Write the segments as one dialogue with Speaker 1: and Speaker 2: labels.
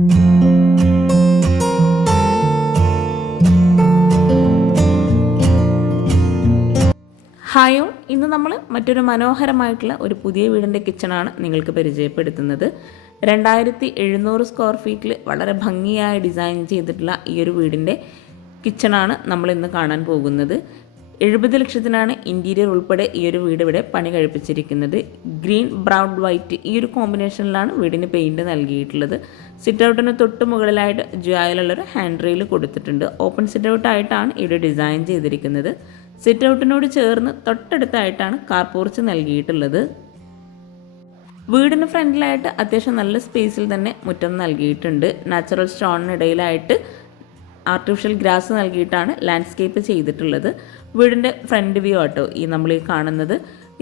Speaker 1: ഹായോ ഇന്ന് നമ്മൾ മറ്റൊരു മനോഹരമായിട്ടുള്ള ഒരു പുതിയ വീടിന്റെ കിച്ചണാണ് നിങ്ങൾക്ക് പരിചയപ്പെടുത്തുന്നത്. രണ്ടായിരത്തി എഴുന്നൂറ് സ്ക്വയർ ഫീറ്റിൽ വളരെ ഭംഗിയായി ഡിസൈൻ ചെയ്തിട്ടുള്ള ഈ ഒരു വീടിന്റെ കിച്ചണാണ് നമ്മൾ ഇന്ന് കാണാൻ പോകുന്നത്. എഴുപത് ലക്ഷത്തിനാണ് ഇന്റീരിയർ ഉൾപ്പെടെ ഈ ഒരു വീട് ഇവിടെ പണി കഴിപ്പിച്ചിരിക്കുന്നത്. ഗ്രീൻ ബ്രൗൺ വൈറ്റ് ഈ ഒരു കോമ്പിനേഷനിലാണ് വീടിന് പെയിന്റ് നൽകിയിട്ടുള്ളത്. സിറ്റ് ഔട്ടിന് തൊട്ട് മുകളിലായിട്ട് ജ്വായിലുള്ളൊരു ഹാൻഡ് റെയിൽ കൊടുത്തിട്ടുണ്ട്. ഓപ്പൺ സിറ്റ് ഔട്ടായിട്ടാണ് ഇവിടെ ഡിസൈൻ ചെയ്തിരിക്കുന്നത്. സിറ്റ് ഔട്ടിനോട് ചേർന്ന് തൊട്ടടുത്തായിട്ടാണ് കാർ പോർച്ച് നൽകിയിട്ടുള്ളത്. വീടിന് ഫ്രണ്ടിലായിട്ട് അത്യാവശ്യം നല്ല സ്പേസിൽ തന്നെ മുറ്റം നൽകിയിട്ടുണ്ട്. നാച്ചുറൽ സ്റ്റോണിനിടയിലായിട്ട് ആർട്ടിഫിഷ്യൽ ഗ്രാസ് നൽകിയിട്ടാണ് ലാൻഡ്സ്കേപ്പ് ചെയ്തിട്ടുള്ളത്. വീടിന്റെ ഫ്രണ്ട് വ്യൂ ആട്ടോ ഈ നമ്മൾ ഈ കാണുന്നത്.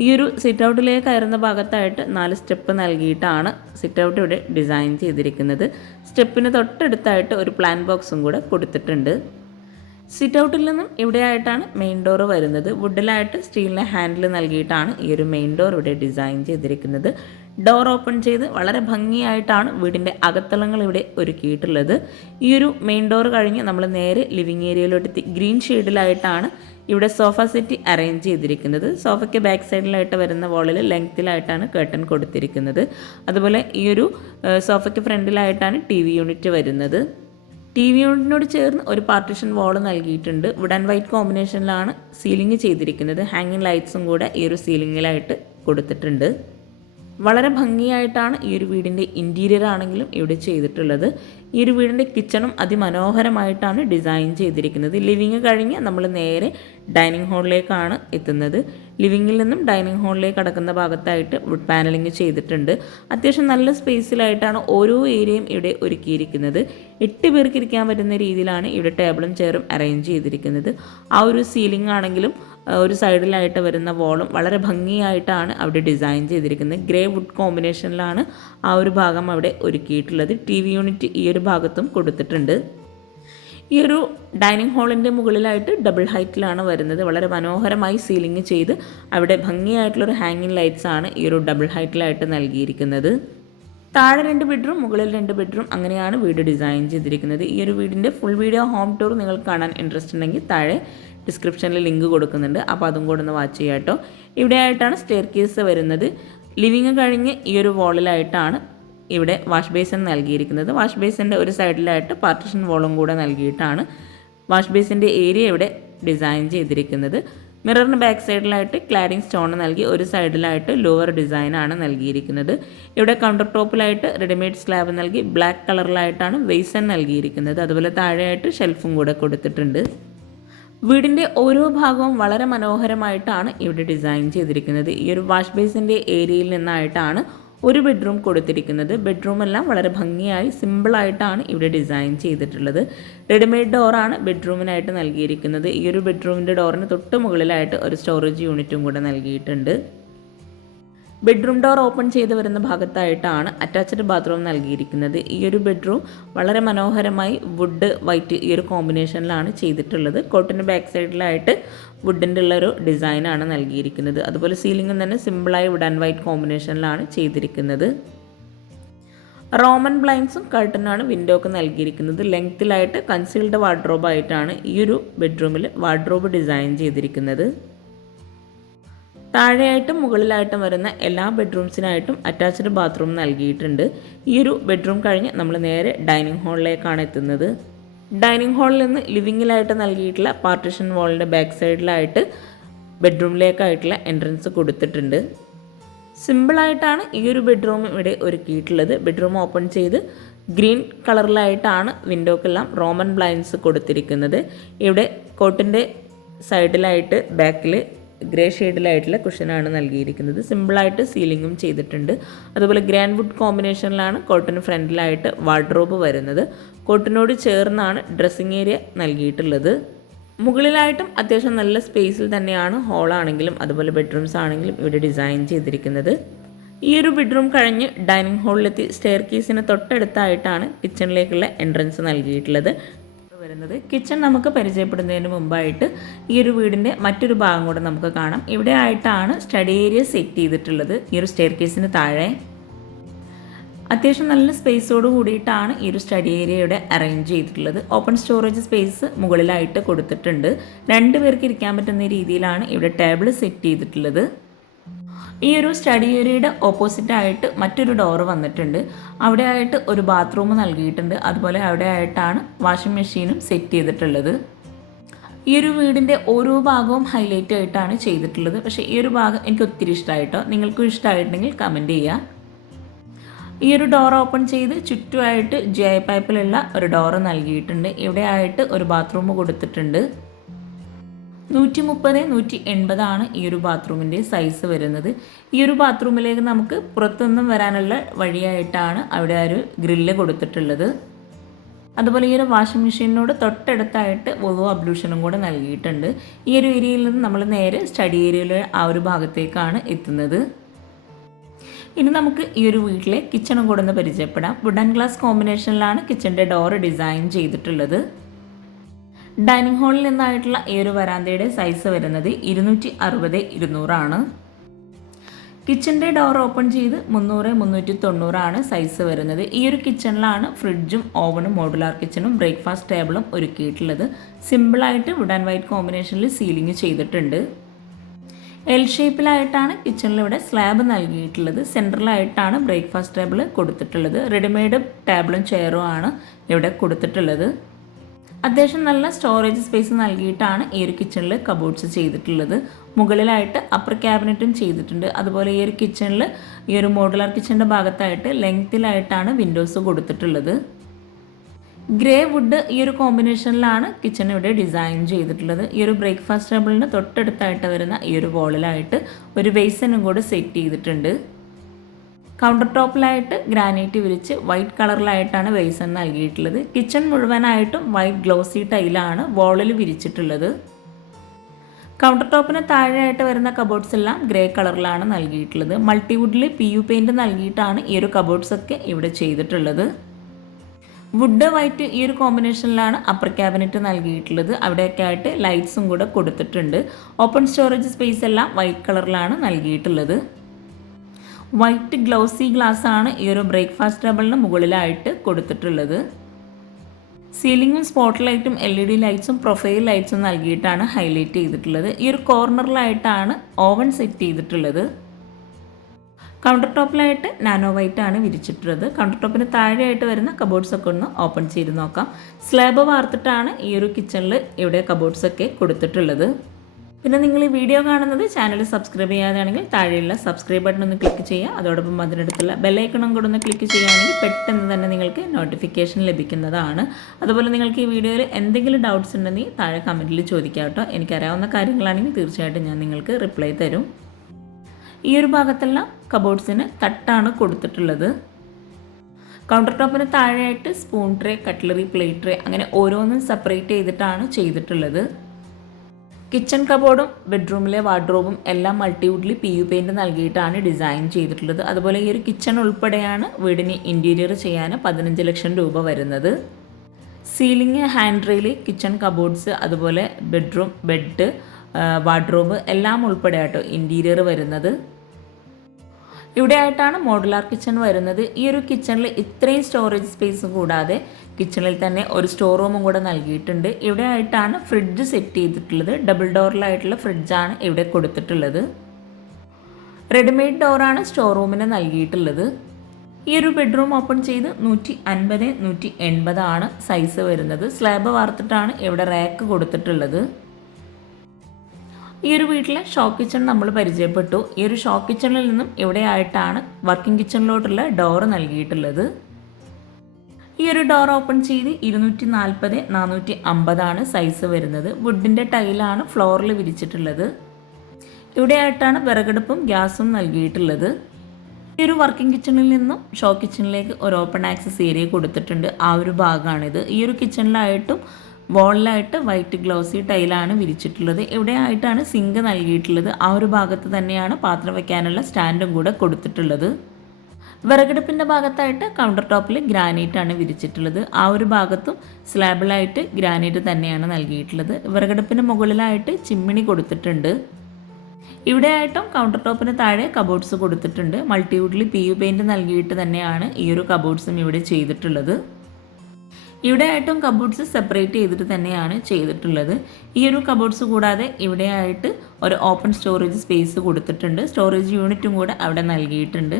Speaker 1: ഈ ഒരു സിറ്റ് ഔട്ടിലേക്ക് കയറുന്ന ഭാഗത്തായിട്ട് നാല് സ്റ്റെപ്പ് നൽകിയിട്ടാണ് സിറ്റ് ഔട്ട് ഇവിടെ ഡിസൈൻ ചെയ്തിരിക്കുന്നത്. സ്റ്റെപ്പിന് തൊട്ടടുത്തായിട്ട് ഒരു പ്ലാൻ ബോക്സും കൂടെ കൊടുത്തിട്ടുണ്ട്. സിറ്റ് ഔട്ടിൽ നിന്നും ഇവിടെയായിട്ടാണ് മെയിൻ ഡോർ വരുന്നത്. വുഡിലായിട്ട് സ്റ്റീലിനെ ഹാൻഡിൽ നൽകിയിട്ടാണ് ഈ ഒരു മെയിൻ ഡോർ ഇവിടെ ഡിസൈൻ ചെയ്തിരിക്കുന്നത്. ഡോർ ഓപ്പൺ ചെയ്ത് വളരെ ഭംഗിയായിട്ടാണ് വീടിന്റെ അകത്തളങ്ങൾ ഇവിടെ ഒരുക്കിയിട്ടുള്ളത്. ഈ ഒരു മെയിൻ ഡോർ കഴിഞ്ഞ് നമ്മൾ നേരെ ലിവിങ് ഏരിയയിലോട്ട് ഗ്രീൻ ഷെയ്ഡിലായിട്ടാണ് ഇവിടെ സോഫ സെറ്റ് അറേഞ്ച് ചെയ്തിരിക്കുന്നത്. സോഫയ്ക്ക് ബാക്ക് സൈഡിലായിട്ട് വരുന്ന വോളിൽ ലെങ്ത്തിലായിട്ടാണ് കേട്ടൺ കൊടുത്തിരിക്കുന്നത്. അതുപോലെ ഈ ഒരു സോഫയ്ക്ക് ഫ്രണ്ടിലായിട്ടാണ് ടി വി യൂണിറ്റ് വരുന്നത്. ടി വി യൂണിറ്റിനോട് ചേർന്ന് ഒരു പാർട്ടിഷൻ വാൾ നൽകിയിട്ടുണ്ട്. വുഡ് ആൻഡ് വൈറ്റ് കോമ്പിനേഷനിലാണ് സീലിംഗ് ചെയ്തിരിക്കുന്നത്. ഹാങ്ങിങ് ലൈറ്റ്സും കൂടെ ഈ ഒരു സീലിങ്ങിലായിട്ട് കൊടുത്തിട്ടുണ്ട്. വളരെ ഭംഗിയായിട്ടാണ് ഈ ഒരു വീടിന്റെ ഇന്റീരിയർ ആണെങ്കിലും ഇവിടെ ചെയ്തിട്ടുള്ളത്. ഈ ഒരു വീടിന്റെ കിച്ചണും അതിമനോഹരമായിട്ടാണ് ഡിസൈൻ ചെയ്തിരിക്കുന്നത്. ലിവിങ് കഴിഞ്ഞ് നമ്മൾ നേരെ ഡൈനിങ് ഹാളിലേക്കാണ് എത്തുന്നത്. ലിവിങ്ങിൽ നിന്നും ഡൈനിങ് ഹാളിലേക്ക് കടക്കുന്ന ഭാഗത്തായിട്ട് വുഡ് പാനലിംഗ് ചെയ്തിട്ടുണ്ട്. അത്യാവശ്യം നല്ല സ്പേസിലായിട്ടാണ് ഓരോ ഏരിയയും ഇവിടെ ഒരുക്കിയിരിക്കുന്നത്. എട്ട് പേർക്ക് ഇരിക്കാൻ പറ്റുന്ന രീതിയിലാണ് ഇവിടെ ടേബിളും ചെയറും അറേഞ്ച് ചെയ്തിരിക്കുന്നത്. ആ ഒരു സീലിംഗ് ആണെങ്കിലും ഒരു സൈഡിലായിട്ട് വരുന്ന വോളും വളരെ ഭംഗിയായിട്ടാണ് അവിടെ ഡിസൈൻ ചെയ്തിരിക്കുന്നത്. ഗ്രേ വുഡ് കോമ്പിനേഷനിലാണ് ആ ഒരു ഭാഗം അവിടെ ഒരുക്കിയിട്ടുള്ളത്. ടി വി യൂണിറ്റ് ഈ ഒരു ഭാഗത്തും കൊടുത്തിട്ടുണ്ട്. ഈ ഒരു ഡൈനിങ് ഹാളിന്റെ മുകളിലായിട്ട് ഡബിൾ ഹൈറ്റിലാണ് വരുന്നത്. വളരെ മനോഹരമായി സീലിംഗ് ചെയ്ത് അവിടെ ഭംഗിയായിട്ടുള്ളൊരു ഹാങ്ങിങ് ലൈറ്റ്സ് ആണ് ഈ ഒരു ഡബിൾ ഹൈറ്റിലായിട്ട് നൽകിയിരിക്കുന്നത്. താഴെ രണ്ട് ബെഡ്റൂം മുകളിൽ രണ്ട് ബെഡ്റൂം അങ്ങനെയാണ് വീട് ഡിസൈൻ ചെയ്തിരിക്കുന്നത്. ഈ ഒരു വീടിന്റെ ഫുൾ വീഡിയോ ഹോം ടൂർ നിങ്ങൾക്ക് കാണാൻ ഇൻട്രസ്റ്റ് ഉണ്ടെങ്കിൽ താഴെ ഡിസ്ക്രിപ്ഷനിൽ ലിങ്ക് കൊടുക്കുന്നുണ്ട്. അപ്പോൾ അതും കൂടെ ഒന്ന് വാച്ച് ചെയ്യാം കേട്ടോ ഇവിടെയായിട്ടാണ് സ്റ്റെയർ കേസ് വരുന്നത്. ലിവിങ് കഴിഞ്ഞ് ഈ ഒരു വോളിലായിട്ടാണ് ഇവിടെ വാഷ് ബേസിൻ നൽകിയിരിക്കുന്നത്. വാഷ് ബേസിന്റെ ഒരു സൈഡിലായിട്ട് പാർട്ടിഷൻ വോളും കൂടെ നൽകിയിട്ടാണ് വാഷ് ബേസിന്റെ ഏരിയ ഇവിടെ ഡിസൈൻ ചെയ്തിരിക്കുന്നത്. മിററിന് ബാക്ക് സൈഡിലായിട്ട് ക്ലാഡിംഗ് സ്റ്റോൺ നൽകി ഒരു സൈഡിലായിട്ട് ലോവർ ഡിസൈനാണ് നൽകിയിരിക്കുന്നത്. ഇവിടെ കൗണ്ടർ ടോപ്പിലായിട്ട് റെഡിമെയ്ഡ് സ്ലാബ് നൽകി ബ്ലാക്ക് കളറിലായിട്ടാണ് വെയ്സൺ നൽകിയിരിക്കുന്നത്. അതുപോലെ താഴെയായിട്ട് ഷെൽഫും കൂടെ കൊടുത്തിട്ടുണ്ട്. വീടിന്റെ ഓരോ ഭാഗവും വളരെ മനോഹരമായിട്ടാണ് ഇവിടെ ഡിസൈൻ ചെയ്തിരിക്കുന്നത്. ഈ ഒരു വാഷ് ബേസിന്റെ ഏരിയയിൽ നിന്നായിട്ടാണ് ഒരു ബെഡ്റൂം കൊടുത്തിരിക്കുന്നത്. ബെഡ്റൂം എല്ലാം വളരെ ഭംഗിയായി സിമ്പിളായിട്ടാണ് ഇവിടെ ഡിസൈൻ ചെയ്തിട്ടുള്ളത്. റെഡിമെയ്ഡ് ഡോറാണ് ബെഡ്റൂമിനായിട്ട് നൽകിയിരിക്കുന്നത്. ഈ ഒരു ബെഡ്റൂമിന്റെ ഡോറിന് തൊട്ട് മുകളിലായിട്ട് ഒരു സ്റ്റോറേജ് യൂണിറ്റും കൂടെ നൽകിയിട്ടുണ്ട്. ബെഡ്റൂം ഡോർ ഓപ്പൺ ചെയ്ത് വരുന്ന ഭാഗത്തായിട്ടാണ് അറ്റാച്ച്ഡ് ബാത്റൂം നൽകിയിരിക്കുന്നത്. ഈ ഒരു ബെഡ്റൂം വളരെ മനോഹരമായി വുഡ് വൈറ്റ് ഈ ഒരു കോമ്പിനേഷനിലാണ് ചെയ്തിട്ടുള്ളത്. കോട്ടിന്റെ ബാക്ക് സൈഡിലായിട്ട് വുഡിന്റെ ഉള്ളൊരു ഡിസൈനാണ് നൽകിയിരിക്കുന്നത്. അതുപോലെ സീലിംഗും തന്നെ സിമ്പിളായി വുഡ് ആൻഡ് വൈറ്റ് കോമ്പിനേഷനിലാണ് ചെയ്തിരിക്കുന്നത്. റോമൻ ബ്ലൈൻസും കർട്ടനാണ് വിൻഡോക്ക് നൽകിയിരിക്കുന്നത്. ലെങ്ത്തിലായിട്ട് കൺസീൽഡ് വാർഡ്രോബായിട്ടാണ് ഈ ഒരു ബെഡ്റൂമിൽ വാർഡ്രോബ് ഡിസൈൻ ചെയ്തിരിക്കുന്നത്. താഴെയായിട്ടും മുകളിലായിട്ടും വരുന്ന എല്ലാ ബെഡ്റൂംസിനായിട്ടും അറ്റാച്ച്ഡ് ബാത്റൂം നൽകിയിട്ടുണ്ട്. ഈ ഒരു ബെഡ്റൂം കഴിഞ്ഞ് നമ്മൾ നേരെ ഡൈനിങ് ഹാളിലേക്കാണ് എത്തുന്നത്. ഡൈനിങ് ഹാളിൽ നിന്ന് ലിവിങ്ങിലായിട്ട് നൽകിയിട്ടുള്ള പാർട്ടിഷൻ വാളിന്റെ ബാക്ക് സൈഡിലായിട്ട് ബെഡ്റൂമിലേക്കായിട്ടുള്ള എൻട്രൻസ് കൊടുത്തിട്ടുണ്ട്. സിമ്പിളായിട്ടാണ് ഈ ഒരു ബെഡ്റൂം ഇവിടെ ഒരുക്കിയിട്ടുള്ളത്. ബെഡ്റൂം ഓപ്പൺ ചെയ്ത് ഗ്രീൻ കളറിലായിട്ടാണ് വിൻഡോക്കെല്ലാം റോമൻ ബ്ലൈൻഡ്സ് കൊടുത്തിരിക്കുന്നത്. ഇവിടെ കോട്ടിന്റെ സൈഡിലായിട്ട് ബാക്കിൽ ഗ്രേ ഷെയ്ഡിലായിട്ടുള്ള കുഷനാണ് നൽകിയിരിക്കുന്നത്. സിമ്പിളായിട്ട് സീലിങ്ങും ചെയ്തിട്ടുണ്ട്. അതുപോലെ ഗ്രാൻഡ് വുഡ് കോമ്പിനേഷനിലാണ് കോട്ടൺ ഫ്രണ്ടിലായിട്ട് വാർഡ്രോബ് വരുന്നത്. കോട്ടനോട് ചേർന്നാണ് ഡ്രസ്സിങ് ഏരിയ നൽകിയിട്ടുള്ളത്. മുകളിലായിട്ടും അത്യാവശ്യം നല്ല സ്പേസിൽ തന്നെയാണ് ഹോളാണെങ്കിലും അതുപോലെ ബെഡ്റൂംസ് ആണെങ്കിലും ഇവിടെ ഡിസൈൻ ചെയ്തിരിക്കുന്നത്. ഈ ഒരു ബെഡ്റൂം കഴിഞ്ഞ് ഡൈനിങ് ഹാളിലെത്തി സ്റ്റെയർ കേസിന് തൊട്ടടുത്തായിട്ടാണ് കിച്ചണിലേക്കുള്ള എൻട്രൻസ് നൽകിയിട്ടുള്ളത്. വരുന്നത്. കിച്ചൺ നമുക്ക് പരിചയപ്പെടുന്നതിന് മുമ്പായിട്ട് ഈ ഒരു വീടിന്റെ മറ്റൊരു ഭാഗം കൂടെ നമുക്ക് കാണാം. ഇവിടെ ആയിട്ടാണ് സ്റ്റഡി ഏരിയ സെറ്റ് ചെയ്തിട്ടുള്ളത്. ഈ ഒരു സ്റ്റെയർ കേസിന് താഴെ. അത്യാവശ്യം നല്ല സ്പേസോട് കൂടിയിട്ടാണ് ഈ ഒരു സ്റ്റഡി ഏരിയയുടെ അറേഞ്ച് ചെയ്തിട്ടുള്ളത്. ഓപ്പൺ സ്റ്റോറേജ് സ്പേസ് മുകളിലായിട്ട് കൊടുത്തിട്ടുണ്ട്. രണ്ട് പേർക്ക് ഇരിക്കാൻ പറ്റുന്ന രീതിയിലാണ് ഇവിടെ ടേബിൾ സെറ്റ് ചെയ്തിട്ടുള്ളത്. ഈ ഒരു സ്റ്റഡി ഏരിയയുടെ ഓപ്പോസിറ്റായിട്ട് മറ്റൊരു ഡോർ വന്നിട്ടുണ്ട്. അവിടെ ആയിട്ട് ഒരു ബാത്റൂം നൽകിയിട്ടുണ്ട്. അതുപോലെ അവിടെ ആയിട്ടാണ് വാഷിംഗ് മെഷീനും സെറ്റ് ചെയ്തിട്ടുള്ളത്. ഈ ഒരു വീടിന്റെ ഓരോ ഭാഗവും ഹൈലൈറ്റ് ആയിട്ടാണ് ചെയ്തിട്ടുള്ളത്. പക്ഷേ ഈ ഒരു ഭാഗം എനിക്ക് ഒത്തിരി ഇഷ്ടമായിട്ടോ നിങ്ങൾക്കും ഇഷ്ടമായിട്ടുണ്ടെങ്കിൽ കമന്റ് ചെയ്യുക ഈ ഒരു ഡോർ ഓപ്പൺ ചെയ്ത് ചുറ്റുമായിട്ട് ജി ഐ പൈപ്പിലുള്ള ഒരു ഡോറ് നൽകിയിട്ടുണ്ട്. ഇവിടെ ആയിട്ട് ഒരു ബാത്റൂം കൊടുത്തിട്ടുണ്ട്. നൂറ്റി മുപ്പത് നൂറ്റി എൺപതാണ് ഈ ഒരു ബാത്റൂമിന്റെ സൈസ് വരുന്നത്. ഈ ഒരു ബാത്റൂമിലേക്ക് നമുക്ക് പുറത്തുനിന്നും വരാനുള്ള വഴിയായിട്ടാണ് അവിടെ ഒരു ഗ്രില്ല് കൊടുത്തിട്ടുള്ളത്. അതുപോലെ ഈ ഒരു വാഷിംഗ് മെഷീനിനോട് തൊട്ടടുത്തായിട്ട് വോവോ അബ്ലൂഷനും കൂടെ നൽകിയിട്ടുണ്ട്. ഈ ഒരു ഏരിയയിൽ നിന്ന് നമ്മൾ നേരെ സ്റ്റഡി ഏരിയയിലെ ആ ഒരു ഭാഗത്തേക്കാണ് എത്തുന്നത്. ഇനി നമുക്ക് ഈ ഒരു വീട്ടിലെ കിച്ചണും കൂടെ ഒന്ന് പരിചയപ്പെടാം. വുഡൻ ഗ്ലാസ് കോമ്പിനേഷനിലാണ് കിച്ചന്റെ ഡോറ് ഡിസൈൻ ചെയ്തിട്ടുള്ളത്. ഡൈനിങ് ഹാളിൽ നിന്നായിട്ടുള്ള ഈ ഒരു വരാന്തയുടെ സൈസ് വരുന്നത് ഇരുന്നൂറ്റി അറുപത് ഇരുന്നൂറാണ്. കിച്ചന്റെ ഡോർ ഓപ്പൺ ചെയ്ത് മുന്നൂറ് മുന്നൂറ്റി തൊണ്ണൂറാണ് സൈസ് വരുന്നത്. ഈ ഒരു കിച്ചണിലാണ് ഫ്രിഡ്ജും ഓവനും മോഡുലാർ കിച്ചണും ബ്രേക്ക്ഫാസ്റ്റ് ടേബിളും ഒരുക്കിയിട്ടുള്ളത്. സിമ്പിളായിട്ട് വുഡ് ആൻഡ് വൈറ്റ് കോമ്പിനേഷനിൽ സീലിംഗ് ചെയ്തിട്ടുണ്ട്. എൽ ഷേപ്പിലായിട്ടാണ് കിച്ചണിൽ ഇവിടെ സ്ലാബ് നൽകിയിട്ടുള്ളത്. സെൻട്രലായിട്ടാണ് ബ്രേക്ക്ഫാസ്റ്റ് ടേബിൾ കൊടുത്തിട്ടുള്ളത്. റെഡിമെയ്ഡ് ടേബിളും ചെയറും ആണ് ഇവിടെ കൊടുത്തിട്ടുള്ളത്. അത്യാവശ്യം നല്ല സ്റ്റോറേജ് സ്പേസ് നൽകിയിട്ടാണ് ഈ ഒരു കിച്ചണിൽ കബോർഡ്സ് ചെയ്തിട്ടുള്ളത്. മുകളിലായിട്ട് അപ്പർ ക്യാബിനറ്റും ചെയ്തിട്ടുണ്ട്. അതുപോലെ ഈ ഒരു കിച്ചണിൽ ഈ ഒരു മോഡുലാർ കിച്ചണിന്റെ ഭാഗത്തായിട്ട് ലെങ്ത്തിലായിട്ടാണ് വിൻഡോസ് കൊടുത്തിട്ടുള്ളത്. ഗ്രേ വുഡ് ഈ ഒരു കോമ്പിനേഷനിലാണ് കിച്ചൺ ഇവിടെ ഡിസൈൻ ചെയ്തിട്ടുള്ളത്. ഈ ഒരു ബ്രേക്ക്ഫാസ്റ്റ് ടേബിളിന് തൊട്ടടുത്തായിട്ട് വരുന്ന ഈ ഒരു വോളിലായിട്ട് ഒരു ബേസനും കൂടെ സെറ്റ് ചെയ്തിട്ടുണ്ട്. കൗണ്ടർ ടോപ്പിലായിട്ട് ഗ്രാനൈറ്റ് വിരിച്ച് വൈറ്റ് കളറിലായിട്ടാണ് ബേസൺ നൽകിയിട്ടുള്ളത്. കിച്ചൺ മുഴുവനായിട്ടും വൈറ്റ് ഗ്ലോസി ടൈലാണ് വോളിൽ വിരിച്ചിട്ടുള്ളത്. കൗണ്ടർ ടോപ്പിന് താഴെയായിട്ട് വരുന്ന കബോർഡ്സ് എല്ലാം ഗ്രേ കളറിലാണ് നൽകിയിട്ടുള്ളത്. മൾട്ടിവുഡിൽ പി യു പെയിന്റ് നൽകിയിട്ടാണ് ഈ ഒരു കബോർഡ്സ് ഒക്കെ ഇവിടെ ചെയ്തിട്ടുള്ളത്. വുഡ് വൈറ്റ് ഈ ഒരു കോമ്പിനേഷനിലാണ് അപ്പർ ക്യാബിനറ്റ് നൽകിയിട്ടുള്ളത്. അവിടെയൊക്കെ ആയിട്ട് ലൈറ്റ്സും കൂടെ കൊടുത്തിട്ടുണ്ട്. ഓപ്പൺ സ്റ്റോറേജ് സ്പേസ് എല്ലാം വൈറ്റ് കളറിലാണ് നൽകിയിട്ടുള്ളത്. വൈറ്റ് ഗ്ലൗസി ഗ്ലാസ് ആണ് ഈ ഒരു ബ്രേക്ക്ഫാസ്റ്റ് ടേബിളിന് മുകളിലായിട്ട് കൊടുത്തിട്ടുള്ളത്. സീലിംഗും സ്പോട്ട് ലൈറ്റും എൽ ഇ ഡി ലൈറ്റ്സും പ്രൊഫൈൽ ലൈറ്റ്സും നൽകിയിട്ടാണ് ഹൈലൈറ്റ് ചെയ്തിട്ടുള്ളത്. ഈ ഒരു കോർണറിലായിട്ടാണ് ഓവൻ സെറ്റ് ചെയ്തിട്ടുള്ളത്. കൗണ്ടർ ടോപ്പിലായിട്ട് നാനോ വൈറ്റ് ആണ് വിരിച്ചിട്ടുള്ളത്. കൗണ്ടർ ടോപ്പിന് താഴെയായിട്ട് വരുന്ന കബോർഡ്സ് ഒക്കെ ഒന്ന് ഓപ്പൺ ചെയ്ത് നോക്കാം. സ്ലാബ് വാർത്തിട്ടാണ് ഈ ഒരു കിച്ചണിൽ ഇവിടെ കബോർഡ്സ് ഒക്കെ കൊടുത്തിട്ടുള്ളത്. പിന്നെ നിങ്ങൾ ഈ വീഡിയോ കാണുന്നത് ചാനൽ സബ്സ്ക്രൈബ് ചെയ്യാതാണെങ്കിൽ താഴെയുള്ള സബ്സ്ക്രൈബ് ബട്ടൺ ഒന്ന് ക്ലിക്ക് ചെയ്യുക. അതോടൊപ്പം അതിനടുത്തുള്ള ബെല്ലൈക്കണും കൂടെ ഒന്ന് ക്ലിക്ക് ചെയ്യുകയാണെങ്കിൽ പെട്ടെന്ന് തന്നെ നിങ്ങൾക്ക് നോട്ടിഫിക്കേഷൻ ലഭിക്കുന്നതാണ്. അതുപോലെ നിങ്ങൾക്ക് ഈ വീഡിയോയിൽ എന്തെങ്കിലും ഡൗട്ട്സ് ഉണ്ടെങ്കിൽ താഴെ കമന്റിൽ ചോദിക്കാം കേട്ടോ. എനിക്കറിയാവുന്ന കാര്യങ്ങളാണെങ്കിൽ തീർച്ചയായിട്ടും ഞാൻ നിങ്ങൾക്ക് റിപ്ലൈ തരും. ഈ ഒരു ഭാഗത്തെല്ലാം കബോർഡ്സിന് തട്ടാണ് കൊടുത്തിട്ടുള്ളത്. കൗണ്ടർ ടോപ്പിന് താഴെയായിട്ട് spoon tray cutlery plate tray അങ്ങനെ ഓരോന്നും സെപ്പറേറ്റ് ചെയ്തിട്ടാണ് ചെയ്തിട്ടുള്ളത്. കിച്ചൺ കബോർഡും ബെഡ്റൂമിലെ വാർഡ്രോബും എല്ലാം മൾട്ടിവുഡിൽ പി യു പെയിന്റ് നൽകിയിട്ടാണ് ഡിസൈൻ ചെയ്തിട്ടുള്ളത്. അതുപോലെ ഈ ഒരു കിച്ചൺ ഉൾപ്പെടെയാണ് വീടിന് ഇന്റീരിയർ ചെയ്യാൻ പതിനഞ്ച് ലക്ഷം രൂപ വരുന്നത്. Ceiling hand rail kitchen cupboards അതുപോലെ ബെഡ്റൂം ബെഡ് വാർഡ്രോബ് എല്ലാം ഉൾപ്പെടെ ആട്ടോ ഇന്റീരിയർ വരുന്നത്. ഇവിടെ ആയിട്ടാണ് മോഡുലാർ കിച്ചൺ വരുന്നത്. ഈ ഒരു കിച്ചണിൽ ഇത്രയും സ്റ്റോറേജ് സ്പേസ് കൂടാതെ കിച്ചണിൽ തന്നെ ഒരു സ്റ്റോർ റൂമും കൂടെ നൽകിയിട്ടുണ്ട്. ഇവിടെ ആയിട്ടാണ് ഫ്രിഡ്ജ് സെറ്റ് ചെയ്തിട്ടുള്ളത് ഡബിൾ ഡോറിലായിട്ടുള്ള ഫ്രിഡ്ജാണ് ഇവിടെ കൊടുത്തിട്ടുള്ളത്. റെഡിമെയ്ഡ് ഡോറാണ് സ്റ്റോർ റൂമിന് നൽകിയിട്ടുള്ളത്. ഈ ഒരു ബെഡ്റൂം ഓപ്പൺ ചെയ്ത് നൂറ്റി അൻപത് നൂറ്റി എൺപതാണ് സൈസ് വരുന്നത്. സ്ലാബ് വാർത്തിട്ടാണ് ഇവിടെ റാക്ക് കൊടുത്തിട്ടുള്ളത്. ഈ ഒരു വീട്ടിലെ ഷോ കിച്ചൺ നമ്മൾ പരിചയപ്പെട്ടു. ഈ ഒരു ഷോ കിച്ചണിൽ നിന്നും ഇവിടെയായിട്ടാണ് വർക്കിംഗ് കിച്ചണിലോട്ടുള്ള ഡോറ് നൽകിയിട്ടുള്ളത്? ഈ ഒരു ഡോർ ഓപ്പൺ ചെയ്ത് ഇരുന്നൂറ്റി നാൽപ്പത് നാനൂറ്റി അമ്പതാണ് സൈസ് വരുന്നത്. വുഡിന്റെ ടൈലാണ് ഫ്ലോറിൽ വിരിച്ചിട്ടുള്ളത്. ഇവിടെയായിട്ടാണ് വിറകടുപ്പും ഗ്യാസും നൽകിയിട്ടുള്ളത്. ഈ ഒരു വർക്കിംഗ് കിച്ചണിൽ നിന്നും ഷോ കിച്ചണിലേക്ക് ഒരു ഓപ്പൺ ആക്സസ് ഏരിയ കൊടുത്തിട്ടുണ്ട്. ആ ഒരു ഭാഗമാണിത് ഈ ഒരു കിച്ചണിലായിട്ടും വോളിലായിട്ട് വൈറ്റ് ഗ്ലോസി ടൈലാണ് വിരിച്ചിട്ടുള്ളത്. എവിടെയായിട്ടാണ് സിങ്ക് നൽകിയിട്ടുള്ളത്? ആ ഒരു ഭാഗത്ത് തന്നെയാണ് പാത്രം വയ്ക്കാനുള്ള സ്റ്റാൻഡും കൂടെ കൊടുത്തിട്ടുള്ളത്. വിറകടുപ്പിന്റെ ഭാഗത്തായിട്ട് കൗണ്ടർ ടോപ്പിൽ ഗ്രാനൈറ്റ് ആണ് വിരിച്ചിട്ടുള്ളത്. ആ ഒരു ഭാഗത്തും സ്ലാബിലായിട്ട് ഗ്രാനൈറ്റ് തന്നെയാണ് നൽകിയിട്ടുള്ളത്. വിറകടുപ്പിന് മുകളിലായിട്ട് ചിമ്മിണി കൊടുത്തിട്ടുണ്ട്. ഇവിടെയായിട്ടും കൗണ്ടർ ടോപ്പിന് താഴെ കബോർഡ്സ് കൊടുത്തിട്ടുണ്ട്. മൾട്ടിവുഡിൽ പി യു പെയിന്റ് നൽകിയിട്ട് തന്നെയാണ് ഈ ഒരു കബോർഡ്സും ഇവിടെ ചെയ്തിട്ടുള്ളത്. ഇവിടെയായിട്ടും കബോർഡ്സ് സെപ്പറേറ്റ് ചെയ്തിട്ട് തന്നെയാണ് ചെയ്തിട്ടുള്ളത്. ഈ ഒരു കബോർഡ്സ് കൂടാതെ ഇവിടെയായിട്ട് ഒരു ഓപ്പൺ സ്റ്റോറേജ് സ്പേസ് കൊടുത്തിട്ടുണ്ട്. സ്റ്റോറേജ് യൂണിറ്റും കൂടെ അവിടെ നൽകിയിട്ടുണ്ട്.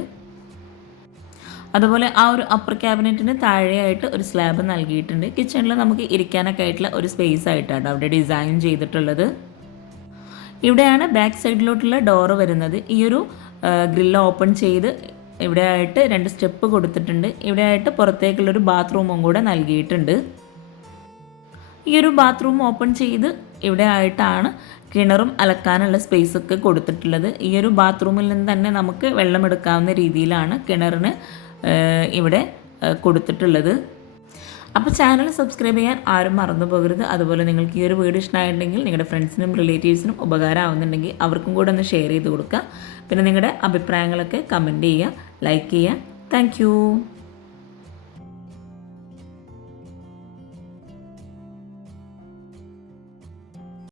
Speaker 1: അതുപോലെ ആ ഒരു അപ്പർ ക്യാബിനറ്റിന് താഴെയായിട്ട് ഒരു സ്ലാബ് നൽകിയിട്ടുണ്ട്. കിച്ചണിൽ നമുക്ക് ഇരിക്കാനൊക്കെ ആയിട്ടുള്ള ഒരു സ്പേസ് ആയിട്ടാണ് അവിടെ ഡിസൈൻ ചെയ്തിട്ടുള്ളത്. ഇവിടെയാണ് ബാക്ക് സൈഡിലോട്ടുള്ള ഡോറ് വരുന്നത്. ഈ ഒരു ഗ്രില്ല് ഓപ്പൺ ചെയ്ത് ഇവിടെ ആയിട്ട് രണ്ട് സ്റ്റെപ്പ് കൊടുത്തിട്ടുണ്ട്. ഇവിടെ ആയിട്ട് പുറത്തേക്കുള്ളൊരു ബാത്റൂമും കൂടെ നൽകിയിട്ടുണ്ട്. ഈ ഒരു ബാത്റൂം ഓപ്പൺ ചെയ്ത് ഇവിടെ ആയിട്ടാണ് കിണറും അലക്കാനുള്ള സ്പേസ് ഒക്കെ കൊടുത്തിട്ടുള്ളത്. ഈ ഒരു ബാത്റൂമിൽ നിന്ന് തന്നെ നമുക്ക് വെള്ളമെടുക്കാവുന്ന രീതിയിലാണ് കിണറിന് ഇവിടെ കൊടുത്തിട്ടുള്ളത്. അപ്പോൾ ചാനൽ സബ്സ്ക്രൈബ് ചെയ്യാൻ ആരും മറന്നു പോകരുത്. അതുപോലെ നിങ്ങൾക്ക് ഈ ഒരു വീഡിയോ ഇഷ്ടമായിട്ടുണ്ടെങ്കിൽ നിങ്ങളുടെ ഫ്രണ്ട്സിനും റിലേറ്റീവ്സിനും ഉപകാരമാവുന്നുണ്ടെങ്കിൽ അവർക്കും കൂടെ ഒന്ന് ഷെയർ ചെയ്ത് കൊടുക്കുക. പിന്നെ നിങ്ങളുടെ അഭിപ്രായങ്ങളൊക്കെ കമന്റ് ചെയ്യുക ലൈക്ക് ചെയ്യുക. താങ്ക്